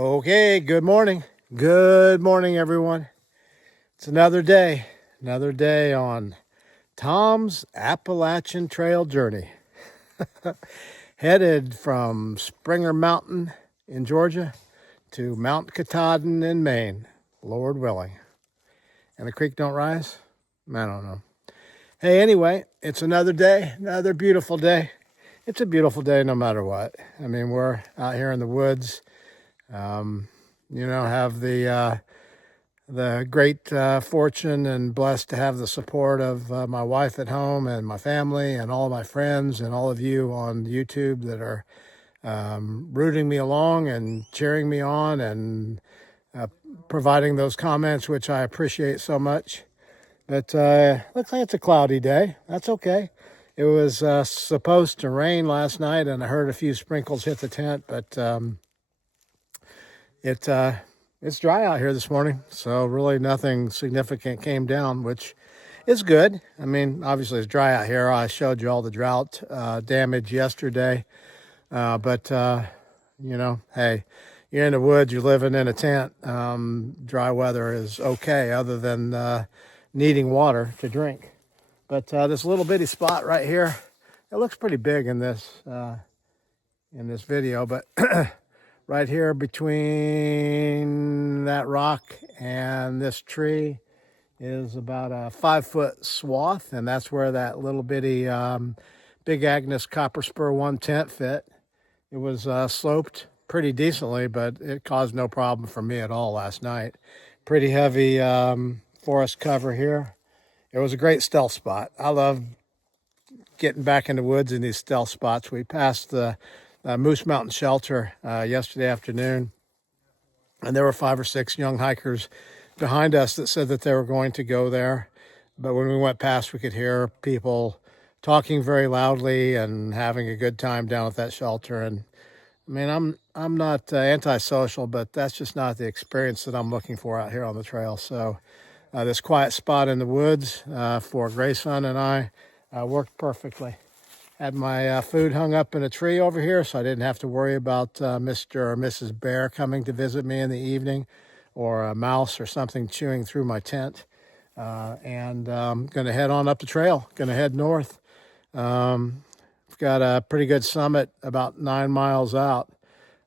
Okay, good morning. Good morning, everyone. It's another day on Tom's Appalachian Trail journey. Headed from Springer Mountain in Georgia to Mount Katahdin in Maine, Lord willing. And the creek don't rise? I don't know. Hey, anyway, it's another day, another beautiful day. It's a beautiful day no matter what. I mean, we're out here in the woods. Have the great fortune and blessed to have the support of my wife at home and my family and all of my friends and all of you on YouTube that are rooting me along and cheering me on and providing those comments, which I appreciate so much. But looks like it's a cloudy day. That's okay. It was supposed to rain last night, and I heard a few sprinkles hit the tent, but it's dry out here this morning, so really nothing significant came down, which is good. I mean, obviously it's dry out here. I showed you all the drought damage yesterday, but hey, you're in the woods, you're living in a tent. Dry weather is okay, other than needing water to drink. But this little bitty spot right here, it looks pretty big in this video, but right here between that rock and this tree is about a 5-foot swath, and that's where that little bitty Big Agnes Copper Spur 1 tent fit. It was sloped pretty decently, but it caused no problem for me at all last night. Pretty heavy forest cover here. It was a great stealth spot. I love getting back in the woods in these stealth spots. We passed the Moose Mountain Shelter yesterday afternoon, and there were 5 or 6 young hikers behind us that said that they were going to go there. But when we went past, we could hear people talking very loudly and having a good time down at that shelter. And I mean, I'm not antisocial, but that's just not the experience that I'm looking for out here on the trail. So this quiet spot in the woods for Grayson and I worked perfectly. Had my food hung up in a tree over here, so I didn't have to worry about Mr. or Mrs. Bear coming to visit me in the evening, or a mouse or something chewing through my tent. And I'm going to head on up the trail, going to head north. We've got a pretty good summit about 9 miles out.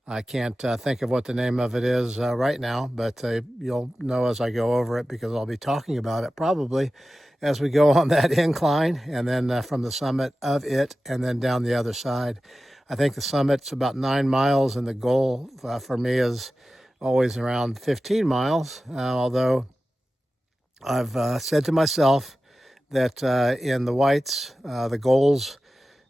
I can't think of what the name of it is right now, but you'll know as I go over it, because I'll be talking about it probably as we go on that incline, and then from the summit of it and then down the other side. I think the summit's about 9 miles, and the goal for me is always around 15 miles, although I've said to myself that in the whites, the goals,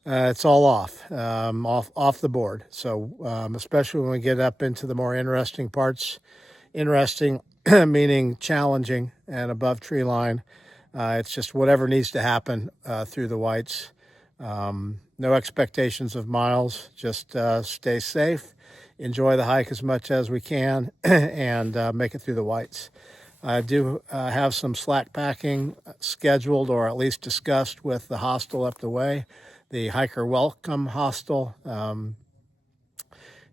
it's all off the board. So especially when we get up into the more interesting parts, interesting meaning challenging and above tree line, it's just whatever needs to happen through the whites. No expectations of miles, just stay safe, enjoy the hike as much as we can, and make it through the whites. I do have some slack packing scheduled, or at least discussed, with the hostel up the way. The Hiker Welcome Hostel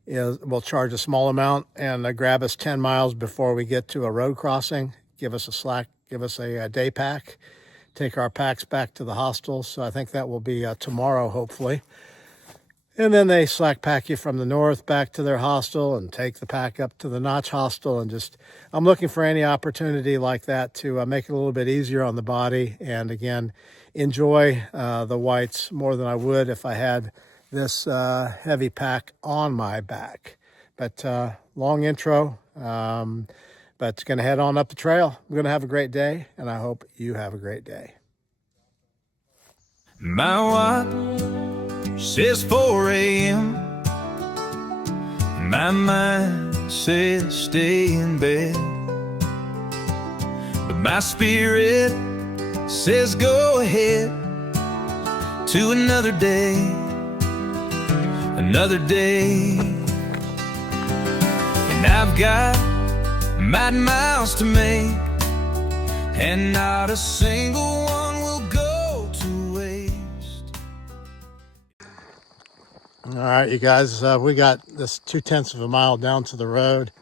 will charge a small amount and grab us 10 miles before we get to a road crossing, give us a day pack, take our packs back to the hostel. So I think that will be tomorrow, hopefully. And then they slack pack you from the north back to their hostel and take the pack up to the Notch Hostel. And I'm looking for any opportunity like that to make it a little bit easier on the body. And again, enjoy the whites more than I would if I had this heavy pack on my back. But long intro, but going to head on up the trail. I'm going to have a great day, and I hope you have a great day. My watch says 4 a.m. My mind says stay in bed, but my spirit says go ahead to another day, another day. And I've got miles to make, and not a single one will go to waste. All right, you guys, we got this 0.2 of a mile down to the road.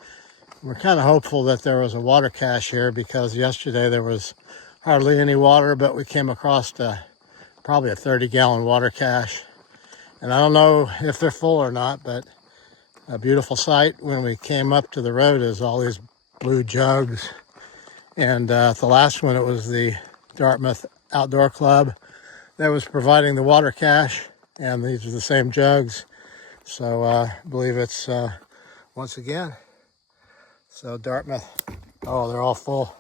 We're kind of hopeful that there was a water cache here because yesterday there was hardly any water, but we came across probably a 30-gallon water cache. And I don't know if they're full or not, but a beautiful sight when we came up to the road is all these blue jugs. And the last one, it was the Dartmouth Outdoor Club that was providing the water cache. And these are the same jugs. So I believe it's once again. So Dartmouth, oh, they're all full.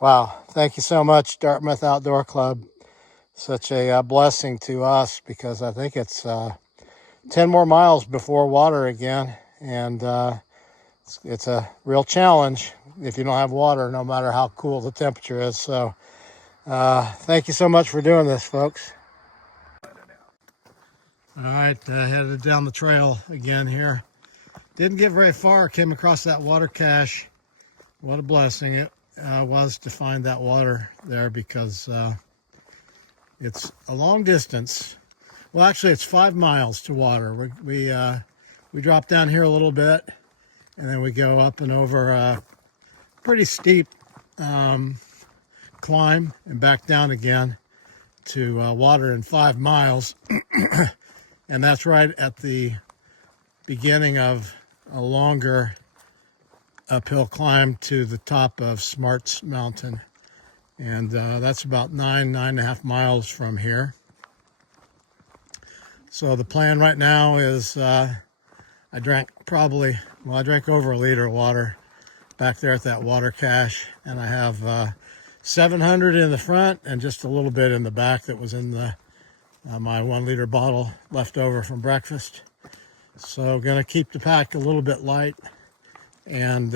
Wow, thank you so much, Dartmouth Outdoor Club. Such a blessing to us because I think it's 10 more miles before water again. And it's a real challenge if you don't have water, no matter how cool the temperature is. So thank you so much for doing this, folks. All right, headed down the trail again here. Didn't get very far, came across that water cache. What a blessing it was to find that water there because it's a long distance. Well, actually, it's 5 miles to water. We drop down here a little bit, and then we go up and over a pretty steep climb and back down again to water in 5 miles. And that's right at the beginning of a longer uphill climb to the top of Smarts Mountain. And that's about 9.5 miles from here. So the plan right now is I drank over a liter of water back there at that water cache. And I have 700 in the front and just a little bit in the back that was in my 1 liter bottle left over from breakfast. So gonna keep the pack a little bit light and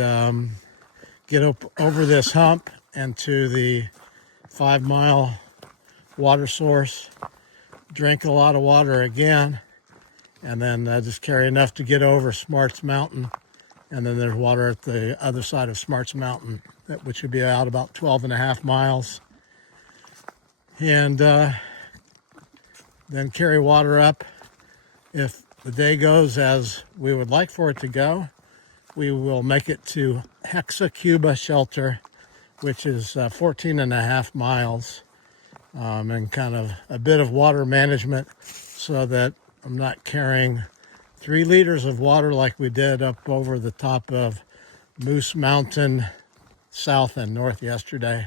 get up over this hump and to the 5 mile water source, drink a lot of water again, and then just carry enough to get over Smarts Mountain. And then there's water at the other side of Smarts Mountain, which would be out about 12.5 miles. And then carry water up. If the day goes as we would like for it to go, we will make it to Hexa Cuba Shelter, which is 14.5 miles, and kind of a bit of water management so that I'm not carrying 3 liters of water like we did up over the top of Moose Mountain south and north yesterday.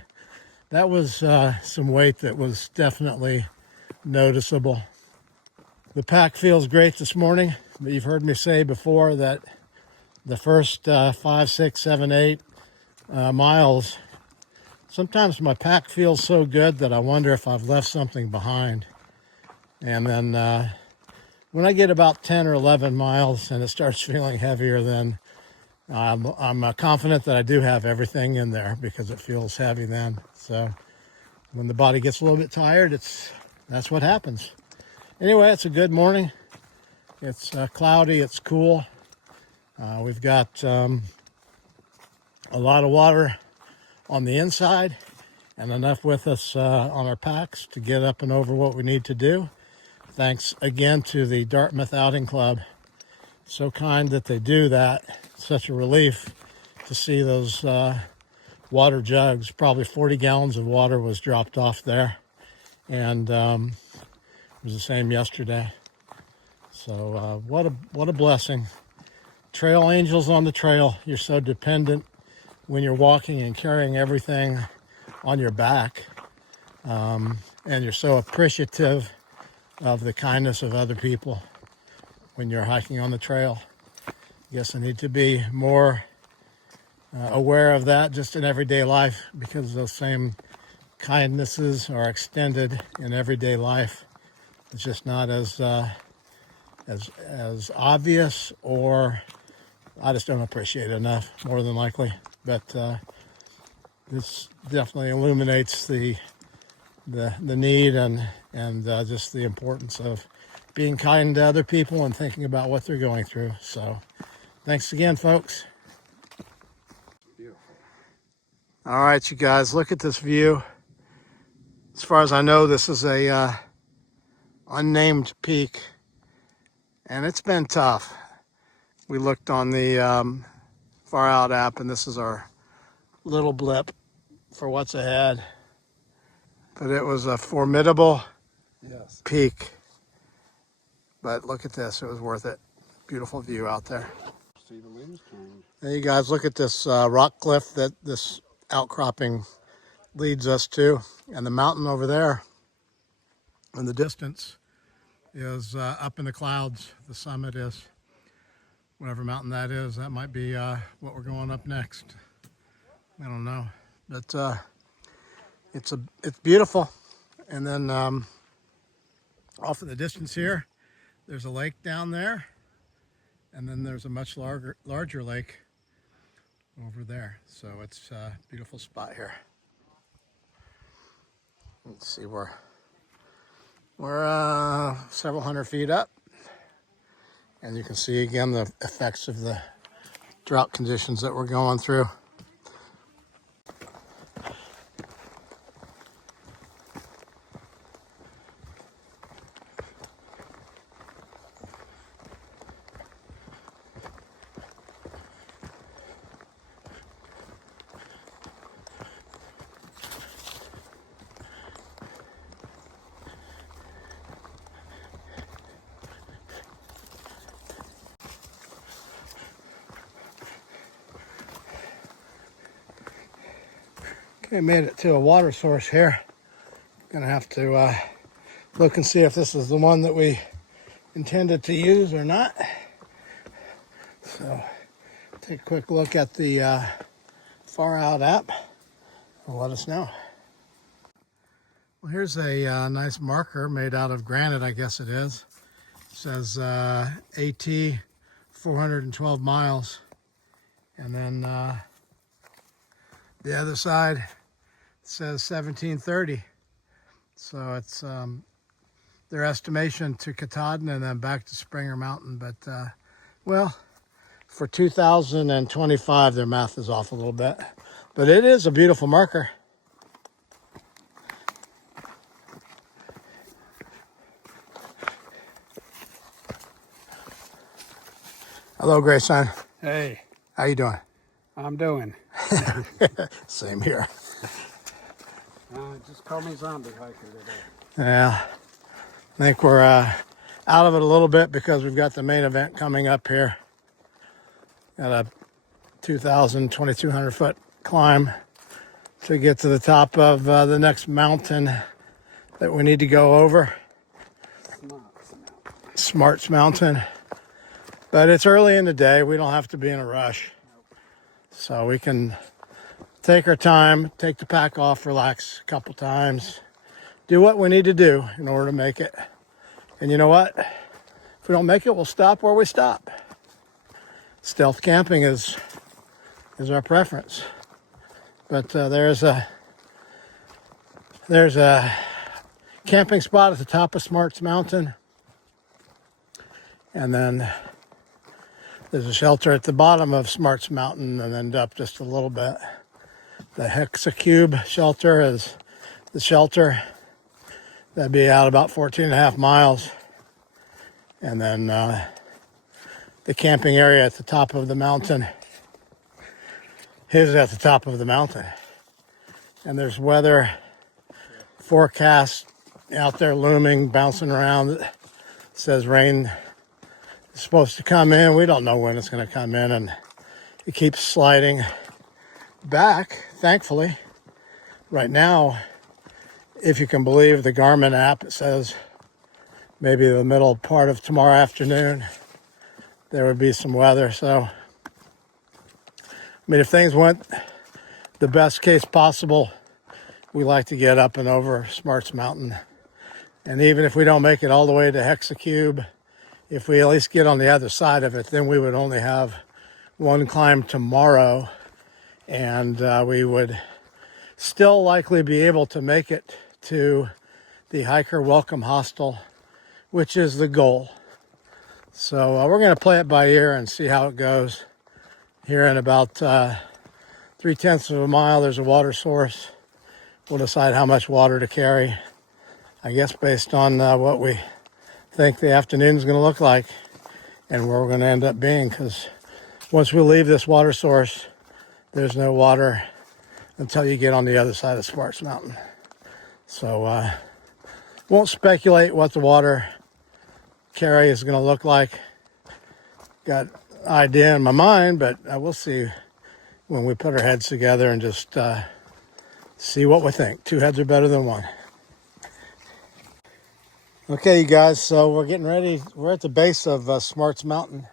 That was some weight that was definitely noticeable. The pack feels great this morning. You've heard me say before that the first 5, 6, 7, 8 miles, sometimes my pack feels so good that I wonder if I've left something behind. And then when I get about 10 or 11 miles and it starts feeling heavier, then I'm confident that I do have everything in there because it feels heavy then. So when the body gets a little bit tired, that's what happens. Anyway, it's a good morning. It's cloudy, it's cool. We've got a lot of water on the inside and enough with us on our packs to get up and over what we need to do. Thanks again to the Dartmouth Outing Club. So kind that they do that. Such a relief to see those water jugs. Probably 40 gallons of water was dropped off there. And it was the same yesterday. So what a blessing. Trail angels on the trail. You're so dependent when you're walking and carrying everything on your back. And you're so appreciative of the kindness of other people when you're hiking on the trail. Guess I need to be more aware of that just in everyday life because those same kindnesses are extended in everyday life. It's just not as obvious, or I just don't appreciate it enough, more than likely. But this definitely illuminates the need and just the importance of being kind to other people and thinking about what they're going through. So thanks again, folks. Beautiful. All right, you guys, look at this view. As far as I know, this is a unnamed peak, and it's been tough. We looked on the Far Out app, and this is our little blip for what's ahead. But it was a formidable peak. But look at this, it was worth it. Beautiful view out there. See the wings turn. Now you guys look at this rock cliff that this outcropping leads us to, and the mountain over there in the distance is up in the clouds. The summit is, whatever mountain that is, that might be what we're going up next. I don't know, but it's beautiful. And then off in the distance here, there's a lake down there, and then there's a much larger lake over there. So it's a beautiful spot here. Let's see, we're several hundred feet up, and you can see again the effects of the drought conditions that we're going through. Okay, made it to a water source here. Gonna have to look and see if this is the one that we intended to use or not. So take a quick look at the Far Out app and let us know. Well, here's a nice marker made out of granite, I guess it is. It says AT 412 miles. And then the other side says 1730. So it's their estimation to Katahdin and then back to Springer Mountain. But, well, for 2025, their math is off a little bit. But it is a beautiful marker. Hello, Grayson. Hey, How you doing? I'm doing. Same here. Just call me zombie hiker today. Yeah, I think we're out of it a little bit because we've got the main event coming up here. Got a 2,200 foot climb to get to the top of the next mountain that we need to go over. Smarts Mountain. But it's early in the day. We don't have to be in a rush. So we can take our time, take the pack off, relax a couple times, do what we need to do in order to make it. And you know what? If we don't make it, we'll stop where we stop. Stealth camping is our preference. But there's a camping spot at the top of Smarts Mountain. And then there's a shelter at the bottom of Smarts Mountain and then up just a little bit. The Hexacube shelter is the shelter. That'd be out about 14.5 miles. And then the camping area at the top of the mountain is at the top of the mountain. And there's weather forecast out there looming, bouncing around. It says rain is supposed to come in. We don't know when it's going to come in, and it keeps sliding back, thankfully. Right now, if you can believe the Garmin app, it says maybe the middle part of tomorrow afternoon there would be some weather. So, I mean, if things went the best case possible, we like to get up and over Smarts Mountain. And even if we don't make it all the way to Hexacube, if we at least get on the other side of it, then we would only have one climb tomorrow, and we would still likely be able to make it to the Hiker Welcome Hostel, which is the goal. So we're going to play it by ear and see how it goes. Here in about 3/10 of a mile, there's a water source. We'll decide how much water to carry, I guess based on what we think the afternoon is going to look like and where we're going to end up being, because once we leave this water source, there's no water until you get on the other side of Smarts Mountain. So won't speculate what the water carry is going to look like. Got an idea in my mind, but we'll see when we put our heads together and just see what we think. Two heads are better than one. Okay, you guys, so we're getting ready. We're at the base of Smarts Mountain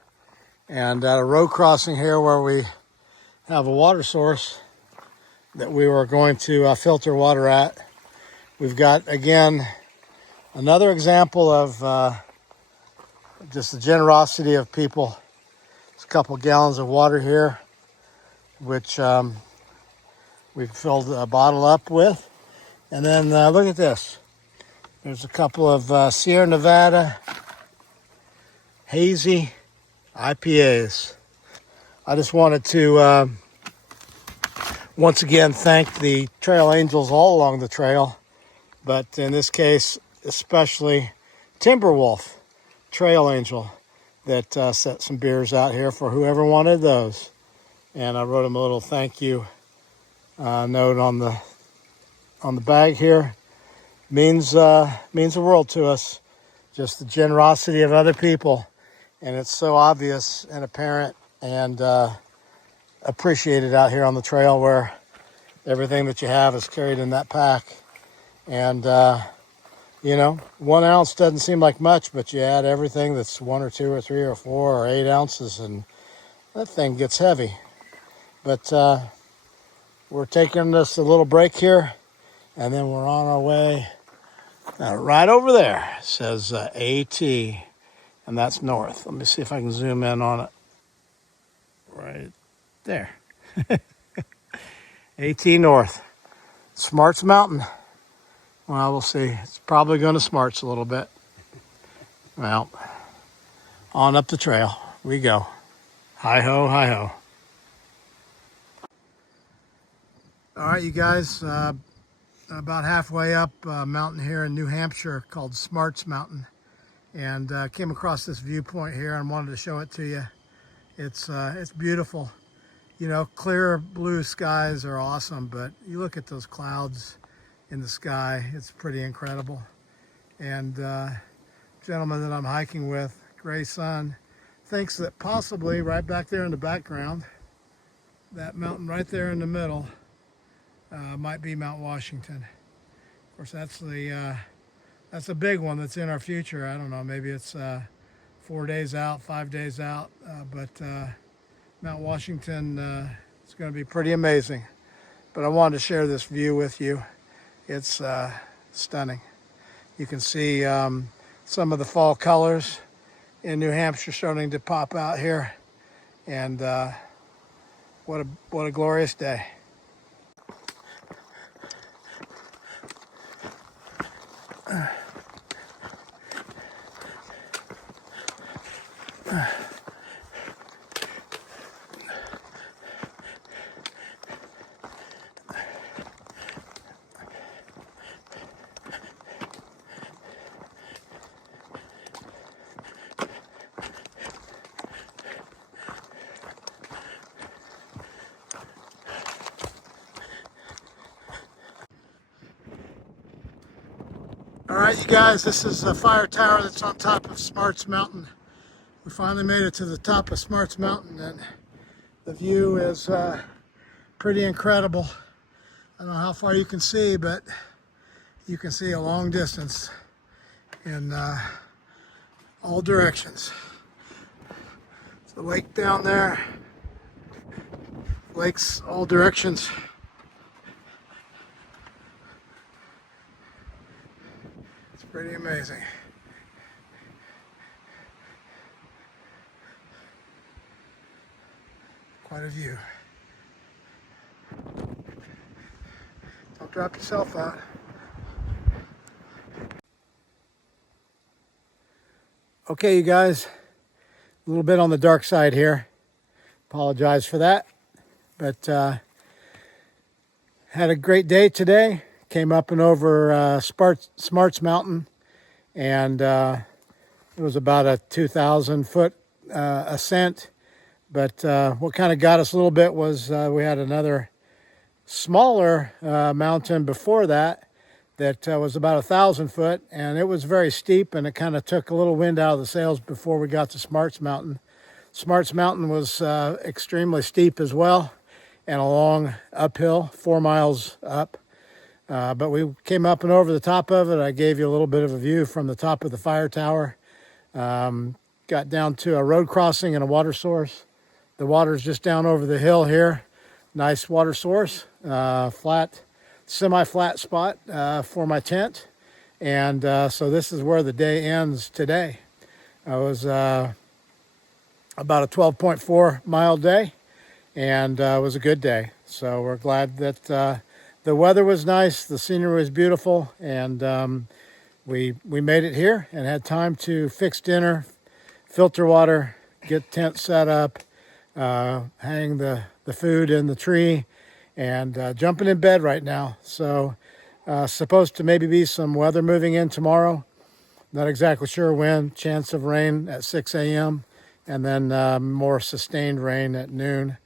and at a road crossing here where we have a water source that we were going to filter water at. We've got, again, another example of just the generosity of people. There's a couple gallons of water here, which we've filled a bottle up with. And then look at this. There's a couple of Sierra Nevada hazy IPAs. I just wanted to once again thank the trail angels all along the trail, but in this case especially Timberwolf Trail Angel that set some beers out here for whoever wanted those. And I wrote him a little thank you note on the bag here. Means the world to us. Just the generosity of other people, and it's so obvious and apparent and appreciated out here on the trail where everything that you have is carried in that pack. And you know, 1 ounce doesn't seem like much, but you add everything that's 1 or 2 or 3 or 4 or 8 ounces, and that thing gets heavy. But we're taking us a little break here, and then we're on our way. Right over there it says AT, and that's north. Let me see if I can zoom in on it. Right there. AT north. Smarts Mountain. Well, we'll see. It's probably going to smarts a little bit. Well, on up the trail we go. Hi-ho, hi-ho. All right, you guys. About halfway up a mountain here in New Hampshire called Smarts Mountain, and came across this viewpoint here and wanted to show it to you. It's beautiful. You know, clear blue skies are awesome, but you look at those clouds in the sky, it's pretty incredible. And gentleman that I'm hiking with, Gray Sun, thinks that possibly right back there in the background, that mountain right there in the middle, might be Mount Washington. Of course, that's a big one that's in our future. I don't know, maybe it's 4 days out, 5 days out, but Mount Washington is going to be pretty amazing. But I wanted to share this view with you. It's stunning. You can see some of the fall colors in New Hampshire starting to pop out here, and what a glorious day. All right, you guys, this is a fire tower that's on top of Smarts Mountain. We finally made it to the top of Smarts Mountain, and the view is pretty incredible. I don't know how far you can see, but you can see a long distance in all directions. There's the lake down there, lakes all directions. Pretty amazing. Quite a view. Don't drop yourself out. Okay, you guys, a little bit on the dark side here. Apologize for that, but had a great day today. Came up and over Smarts Mountain, and it was about a 2,000 foot ascent, But what kind of got us a little bit was we had another smaller mountain before that was about 1,000 foot, and it was very steep, and it kind of took a little wind out of the sails before we got to Smarts Mountain. Smarts Mountain was extremely steep as well, and a long uphill, 4 miles up. But we came up and over the top of it. I gave you a little bit of a view from the top of the fire tower. Got down to a road crossing and a water source. The water's just down over the hill here. Nice water source, flat, semi-flat spot for my tent. And so this is where the day ends today. It was about a 12.4 mile day, and it was a good day. So we're glad that the weather was nice, the scenery was beautiful, and we made it here and had time to fix dinner, filter water, get tent set up, hang the food in the tree, and jumping in bed right now. So supposed to maybe be some weather moving in tomorrow. Not exactly sure when. Chance of rain at 6 a.m. and then more sustained rain at noon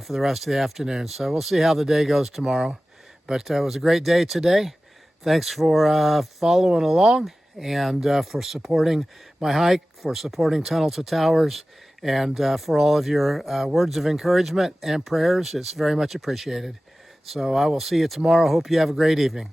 for the rest of the afternoon. So we'll see how the day goes tomorrow. But it was a great day today. Thanks for following along and for supporting my hike, for supporting Tunnel to Towers, and for all of your words of encouragement and prayers. It's very much appreciated. So I will see you tomorrow. Hope you have a great evening.